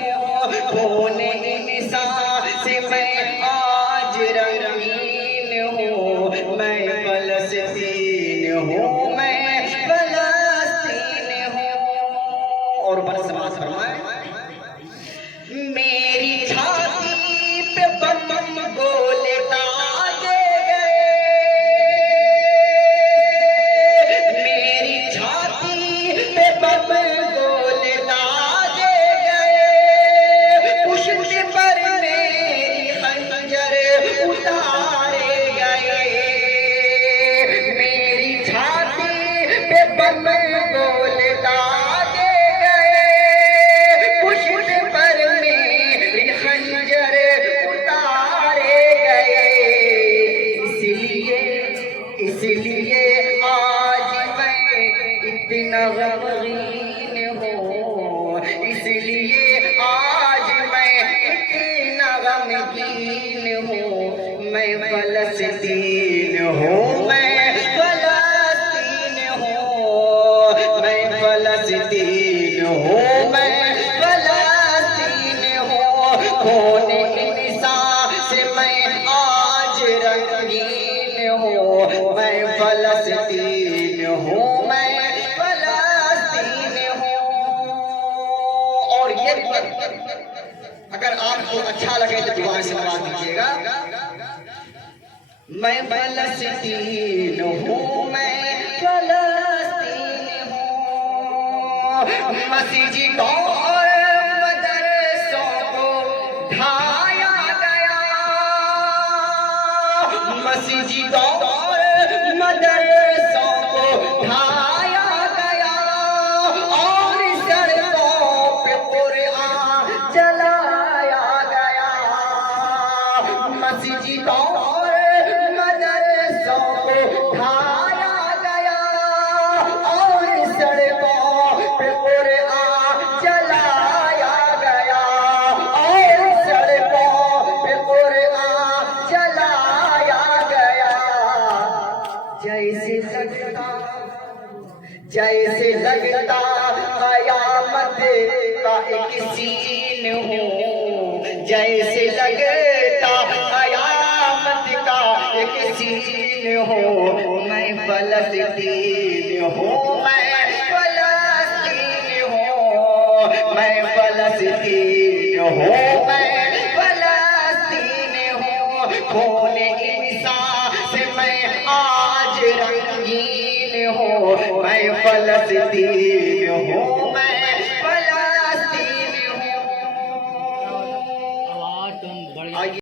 ہوں، خون انسان سے میں آج رنگین ہوں، میں فلسطین ہوں، میں فلسطین ہوں۔ اور اوپر سماعت فرمائے، میری چھاتی پہ بم گولے داغے گئے، میری چھاتی پہ بم گولے داغے گئے، پشت پر میری خنجر اتارے گئے، میری چھاتی پہ بم گولے داغے گئے، پشت پر میری خنجر اتارے گئے، اس لیے آج میں اتنا غمگین ہوں، اس لیے آج میں اتنا غمگین ہوں، میں فلسطین ہوں، میں فلسطین ہوں، میں فلسطین ہوں، میں فلسطین ہوں، خون انسان سے میں آج رنگین ہوں، میں فلسطین ہوں، میں فلسطین ہوں۔ اور یہ اگر آپ کو اچھا لگے تو دعا سے نواز دیجیے گا، میں فلسطین ہوں، میں فلسطین ہوں، مسجدوں اور مدرسوں کو ڈھایا گیا، مسجدوں اور مدرسوں کو ڈھایا گیا، اور سڑکوں پہ قرآن چلایا گیا، مسجدوں اور مدرسوں کو ڈھایا گیا، اور سڑکوں پہ قرآن چلایا گیا، اور سڑکوں پہ قرآن چلایا گیا، جیسے لگتا قیامت کا ایک سین ہوں، جیسے لگتا قیامت کا ایک سین ہوں، میں فلسطین ہوں، میں فلسطین ہوں، میں فلسطین ہوں، میں فلسطین ہوں، خون انسان سے میں آج رنگین ہوں، میں فلسطین ہوں، میں فلسطین ہوں۔